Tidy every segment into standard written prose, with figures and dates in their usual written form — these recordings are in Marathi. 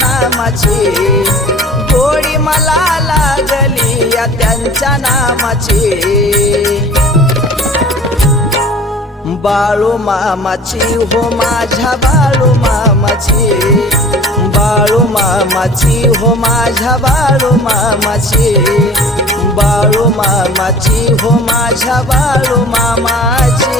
नामाची, गोडी मला लागली या त्यांच्या नामाची। बाळू मामाची हो माझ्या बाळू मामाची, बाळू मामाची हो माझ्या बाळू मामाची, बाळू मामाची हो माझ्या बाळू मामाची।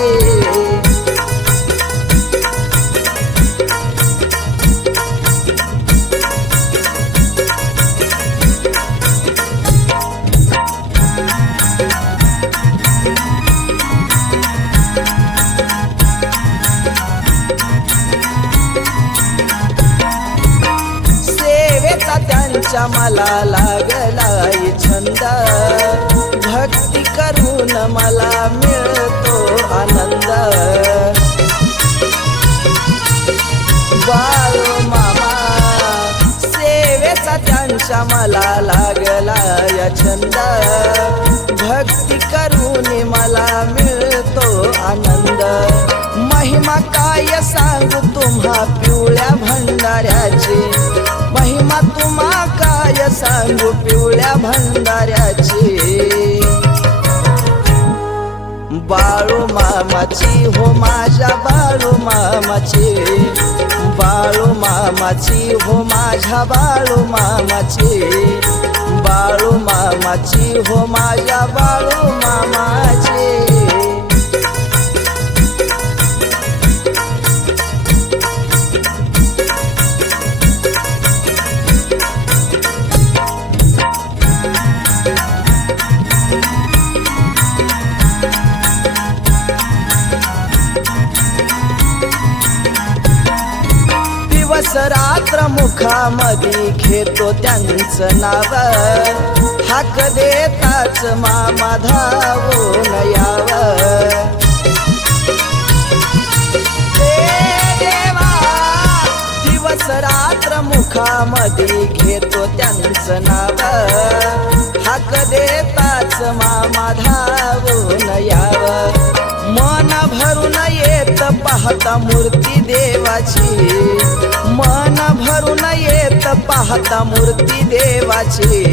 त्यांच्या मला लागलाय छंद, भक्ती करून मला मिळतो आनंद। बाळू मामा सेवेचा त्यांच्या मला लागलाय छंद, भक्ती करून मला मिळतो आनंद। महिमा काय सांगू तुम्हा पिवळ्या भंडाऱ्याची, महिमा तुम्हा काय सांगू पिवळ्या भंडाऱ्याची। बाळू मामाची हो माझ्या बाळू मामाची, बाळू मामाची हो माझ्या बाळू मामाची, बाळू मामाची हो माझ्या बाळू मामाची। दिवस रात्र मुखामध्ये घेतो त्यांचं नाव, हाक देताच मामा धावून यावं। देवा दिवस रात्र मुखामध्ये घेतो त्यांचं नाव, हाक देताच मामा धावून यावं। मन भरून येत पाहता मूर्ती देवाची, मन भरून येत पाहता मूर्ती देवाची।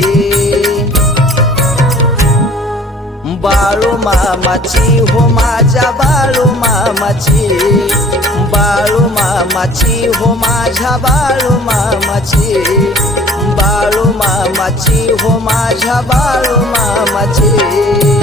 बाळू मामाची हो माझ्या बाळू मामाची, बाळू मामाची हो माझ्या बाळू मामाची, बाळू मामाची हो माझ्या बाळू मामाची।